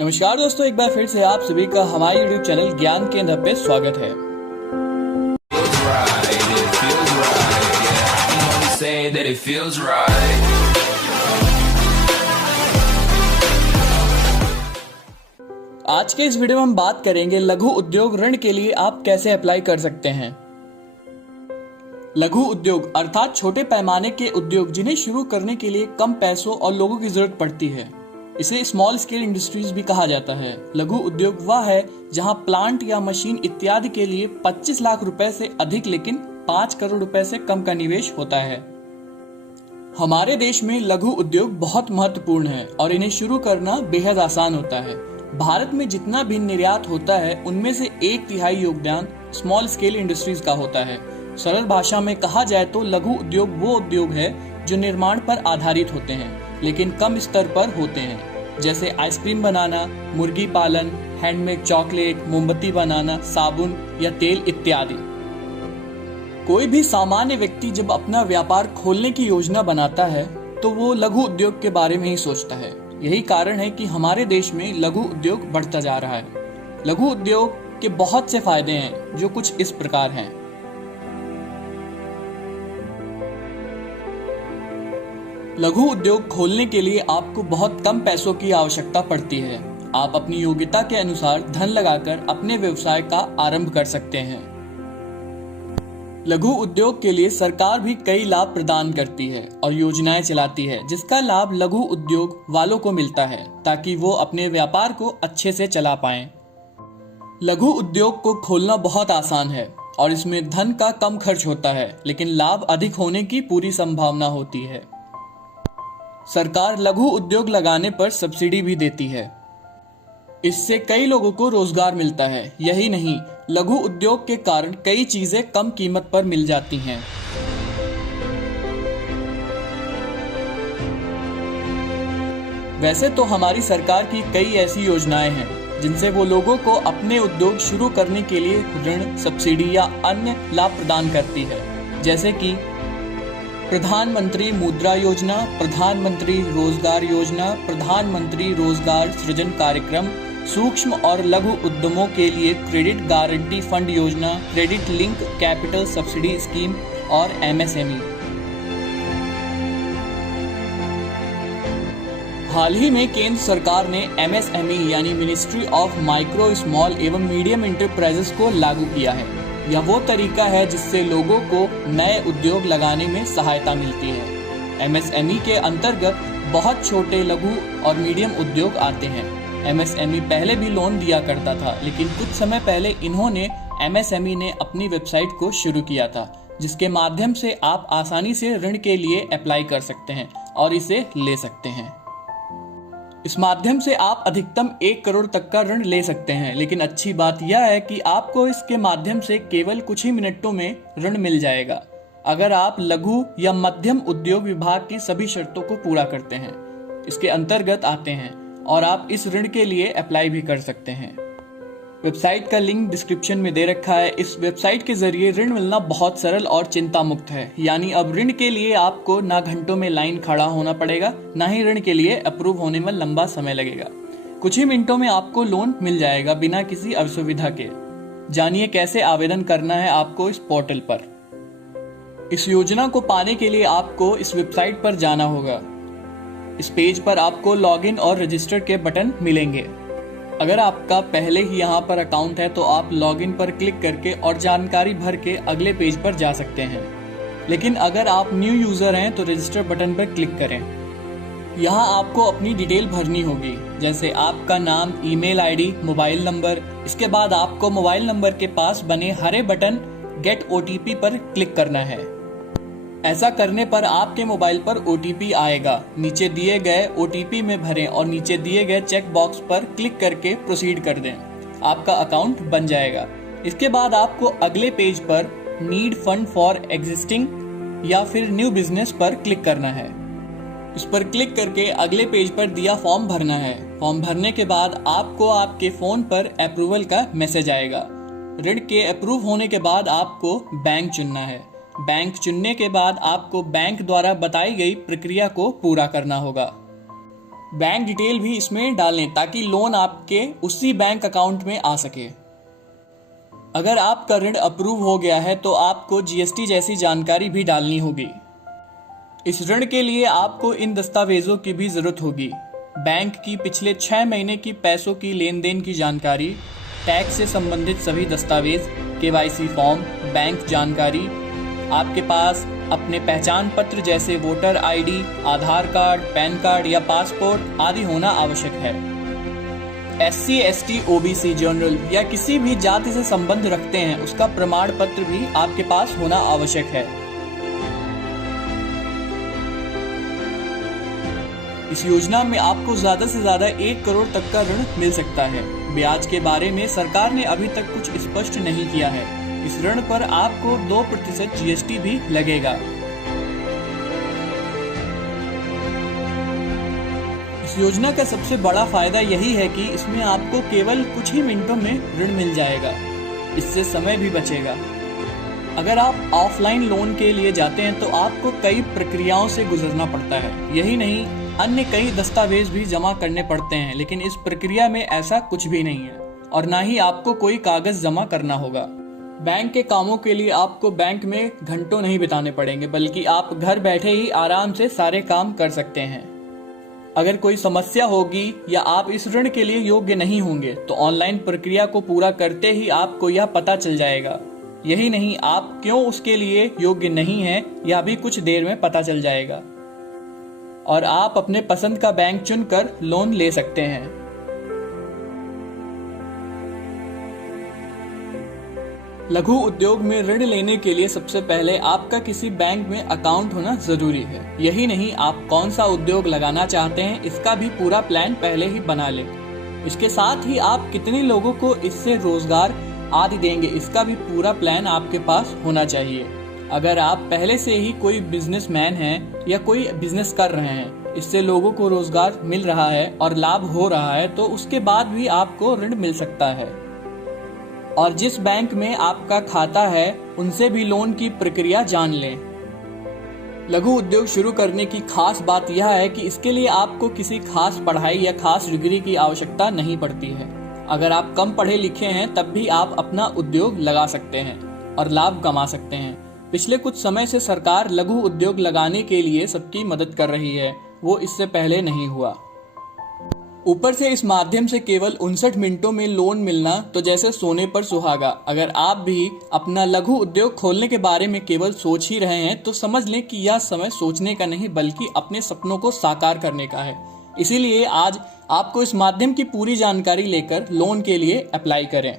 नमस्कार दोस्तों, एक बार फिर से आप सभी का हमारे YouTube चैनल ज्ञान केंद्र पे स्वागत है। आज के इस वीडियो में हम बात करेंगे लघु उद्योग ऋण के लिए आप कैसे अप्लाई कर सकते हैं। लघु उद्योग अर्थात छोटे पैमाने के उद्योग जिन्हें शुरू करने के लिए कम पैसों और लोगों की जरूरत पड़ती है, इसे स्मॉल स्केल इंडस्ट्रीज भी कहा जाता है। लघु उद्योग वह है जहां प्लांट या मशीन इत्यादि के लिए 25 लाख रुपए से अधिक लेकिन 5 करोड़ रुपए से कम का निवेश होता है। हमारे देश में लघु उद्योग बहुत महत्वपूर्ण है और इन्हें शुरू करना बेहद आसान होता है। भारत में जितना भी निर्यात होता है उनमें से 1/3 योगदान स्मॉल स्केल इंडस्ट्रीज का होता है। सरल भाषा में कहा जाए तो लघु उद्योग वो उद्योग है जो निर्माण पर आधारित होते हैं लेकिन कम स्तर पर होते हैं, जैसे आइसक्रीम बनाना, मुर्गी पालन, हैंडमेड चॉकलेट, मोमबत्ती बनाना, साबुन या तेल इत्यादि। कोई भी सामान्य व्यक्ति जब अपना व्यापार खोलने की योजना बनाता है तो वो लघु उद्योग के बारे में ही सोचता है। यही कारण है कि हमारे देश में लघु उद्योग बढ़ता जा रहा है। लघु उद्योग के बहुत से फायदे हैं जो कुछ इस प्रकार हैं। लघु उद्योग खोलने के लिए आपको बहुत कम पैसों की आवश्यकता पड़ती है। आप अपनी योग्यता के अनुसार धन लगाकर अपने व्यवसाय का आरंभ कर सकते हैं। लघु उद्योग के लिए सरकार भी कई लाभ प्रदान करती है और योजनाएं चलाती है जिसका लाभ लघु उद्योग वालों को मिलता है ताकि वो अपने व्यापार को अच्छे से चला पाएं। लघु उद्योग को खोलना बहुत आसान है और इसमें धन का कम खर्च होता है लेकिन लाभ अधिक होने की पूरी संभावना होती है। सरकार लघु उद्योग लगाने पर सब्सिडी भी देती है। इससे कई लोगों को रोजगार मिलता है। यही नहीं, लघु उद्योग के कारण कई चीजें कम कीमत पर मिल जाती हैं। वैसे तो हमारी सरकार की कई ऐसी योजनाएं हैं जिनसे वो लोगों को अपने उद्योग शुरू करने के लिए ऋण, सब्सिडी या अन्य लाभ प्रदान करती है, जैसे कि प्रधानमंत्री मुद्रा योजना, प्रधानमंत्री रोजगार योजना, प्रधानमंत्री रोजगार सृजन कार्यक्रम, सूक्ष्म और लघु उद्यमों के लिए क्रेडिट गारंटी फंड योजना, credit link capital subsidy scheme और MSME। हाल ही में केंद्र सरकार ने MSME यानी मिनिस्ट्री ऑफ माइक्रो, स्मॉल एवं मीडियम एंटरप्राइजेस को लागू किया है। यह वो तरीका है जिससे लोगों को नए उद्योग लगाने में सहायता मिलती है। MSME के अंतर्गत बहुत छोटे, लघु और मीडियम उद्योग आते हैं। MSME पहले भी लोन दिया करता था लेकिन कुछ समय पहले इन्होंने MSME ने अपनी वेबसाइट को शुरू किया था जिसके माध्यम से आप आसानी से ऋण के लिए अप्लाई कर सकते हैं और इसे ले सकते हैं। इस माध्यम से आप अधिकतम 1 करोड़ तक का ऋण ले सकते हैं, लेकिन अच्छी बात यह है कि आपको इसके माध्यम से केवल कुछ ही मिनटों में ऋण मिल जाएगा अगर आप लघु या मध्यम उद्योग विभाग की सभी शर्तों को पूरा करते हैं, इसके अंतर्गत आते हैं और आप इस ऋण के लिए अप्लाई भी कर सकते हैं। वेबसाइट का लिंक डिस्क्रिप्शन में दे रखा है। इस वेबसाइट के जरिए ऋण मिलना बहुत सरल और चिंता मुक्त है। यानी अब ऋण के लिए आपको ना घंटों में लाइन खड़ा होना पड़ेगा, ना ही ऋण के लिए अप्रूव होने में लंबा समय लगेगा। कुछ ही मिनटों में आपको लोन मिल जाएगा बिना किसी असुविधा के। जानिए कैसे आवेदन करना है आपको इस पोर्टल पर। इस योजना को पाने के लिए आपको इस वेबसाइट पर जाना होगा। इस पेज पर आपको लॉगिन और रजिस्टर के बटन मिलेंगे। अगर आपका पहले ही यहाँ पर अकाउंट है तो आप लॉगिन पर क्लिक करके और जानकारी भर के अगले पेज पर जा सकते हैं, लेकिन अगर आप न्यू यूजर हैं तो रजिस्टर बटन पर क्लिक करें। यहाँ आपको अपनी डिटेल भरनी होगी, जैसे आपका नाम, ईमेल आईडी, मोबाइल नंबर। इसके बाद आपको मोबाइल नंबर के पास बने हरे बटन गेट OTP पर क्लिक करना है। ऐसा करने पर आपके मोबाइल पर OTP आएगा। नीचे दिए गए OTP में भरें और नीचे दिए गए चेक बॉक्स पर क्लिक करके प्रोसीड कर दें। आपका अकाउंट बन जाएगा। इसके बाद आपको अगले पेज पर नीड फंड फॉर एग्जिस्टिंग या फिर न्यू बिजनेस पर क्लिक करना है। उस पर क्लिक करके अगले पेज पर दिया फॉर्म भरना है। फॉर्म भरने के बाद आपको आपके फोन पर अप्रूवल का मैसेज आएगा। ऋण के अप्रूव होने के बाद आपको बैंक चुनना है। बैंक चुनने के बाद आपको बैंक द्वारा बताई गई प्रक्रिया को पूरा करना होगा। बैंक डिटेल भी इसमें डालें ताकि लोन आपके उसी बैंक अकाउंट में आ सके। अगर आपका ऋण अप्रूव हो गया है तो आपको जीएसटी जैसी जानकारी भी डालनी होगी। इस ऋण के लिए आपको इन दस्तावेजों की भी जरूरत होगी। बैंक की पिछले 6 महीने की पैसों की लेन देन की जानकारी, टैक्स से संबंधित सभी दस्तावेज, केवाईसी फॉर्म, बैंक जानकारी, आपके पास अपने पहचान पत्र जैसे वोटर आईडी, आधार कार्ड, पैन कार्ड या पासपोर्ट आदि होना आवश्यक है। SC, ST, OBC, जनरल या किसी भी जाति से संबंध रखते हैं उसका प्रमाण पत्र भी आपके पास होना आवश्यक है। इस योजना में आपको ज्यादा से ज्यादा 1 करोड़ तक का ऋण मिल सकता है। ब्याज के बारे में सरकार ने अभी तक कुछ स्पष्ट नहीं किया है। इस ऋण पर आपको 2% GST भी लगेगा। इस योजना का सबसे बड़ा फायदा यही है कि इसमें आपको केवल कुछ ही मिनटों में ऋण मिल जाएगा। इससे समय भी बचेगा। अगर आप ऑफलाइन लोन के लिए जाते हैं तो आपको कई प्रक्रियाओं से गुजरना पड़ता है। यही नहीं, अन्य कई दस्तावेज भी जमा करने पड़ते हैं, लेकिन इस प्रक्रिया में ऐसा कुछ भी नहीं है और ना ही आपको कोई कागज जमा करना होगा। बैंक के कामों के लिए आपको बैंक में घंटों नहीं बिताने पड़ेंगे, बल्कि आप घर बैठे ही आराम से सारे काम कर सकते हैं। अगर कोई समस्या होगी या आप इस ऋण के लिए योग्य नहीं होंगे तो ऑनलाइन प्रक्रिया को पूरा करते ही आपको यह पता चल जाएगा। यही नहीं, आप क्यों उसके लिए योग्य नहीं हैं यह भी कुछ देर में पता चल जाएगा और आप अपने पसंद का बैंक चुनकर लोन ले सकते हैं। लघु उद्योग में ऋण लेने के लिए सबसे पहले आपका किसी बैंक में अकाउंट होना जरूरी है। यही नहीं, आप कौन सा उद्योग लगाना चाहते हैं इसका भी पूरा प्लान पहले ही बना लें। इसके साथ ही आप कितने लोगों को इससे रोजगार आदि देंगे इसका भी पूरा प्लान आपके पास होना चाहिए। अगर आप पहले से ही कोई बिजनेसमैन हैं या कोई बिजनेस कर रहे हैं, इससे लोगों को रोजगार मिल रहा है और लाभ हो रहा है, तो उसके बाद भी आपको ऋण मिल सकता है। और जिस बैंक में आपका खाता है उनसे भी लोन की प्रक्रिया जान लें। लघु उद्योग शुरू करने की खास बात यह है कि इसके लिए आपको किसी खास पढ़ाई या खास डिग्री की आवश्यकता नहीं पड़ती है। अगर आप कम पढ़े लिखे हैं तब भी आप अपना उद्योग लगा सकते हैं और लाभ कमा सकते हैं। पिछले कुछ समय से सरकार लघु उद्योग लगाने के लिए सबकी मदद कर रही है, वो इससे पहले नहीं हुआ। ऊपर से इस माध्यम से केवल 59 मिनटों में लोन मिलना तो जैसे सोने पर सुहागा। अगर आप भी अपना लघु उद्योग खोलने के बारे में केवल सोच ही रहे हैं तो समझ लें कि यह समय सोचने का नहीं बल्कि अपने सपनों को साकार करने का है। इसीलिए आज आपको इस माध्यम की पूरी जानकारी लेकर लोन के लिए अप्लाई करें।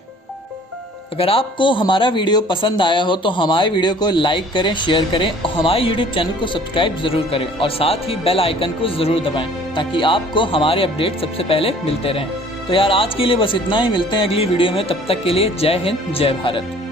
अगर आपको हमारा वीडियो पसंद आया हो तो हमारे वीडियो को लाइक करें, शेयर करें और हमारे YouTube चैनल को सब्सक्राइब जरूर करें और साथ ही बेल आइकन को जरूर दबाएं ताकि आपको हमारे अपडेट सबसे पहले मिलते रहें। तो यार आज के लिए बस इतना ही, मिलते हैं अगली वीडियो में। तब तक के लिए जय हिंद, जय भारत।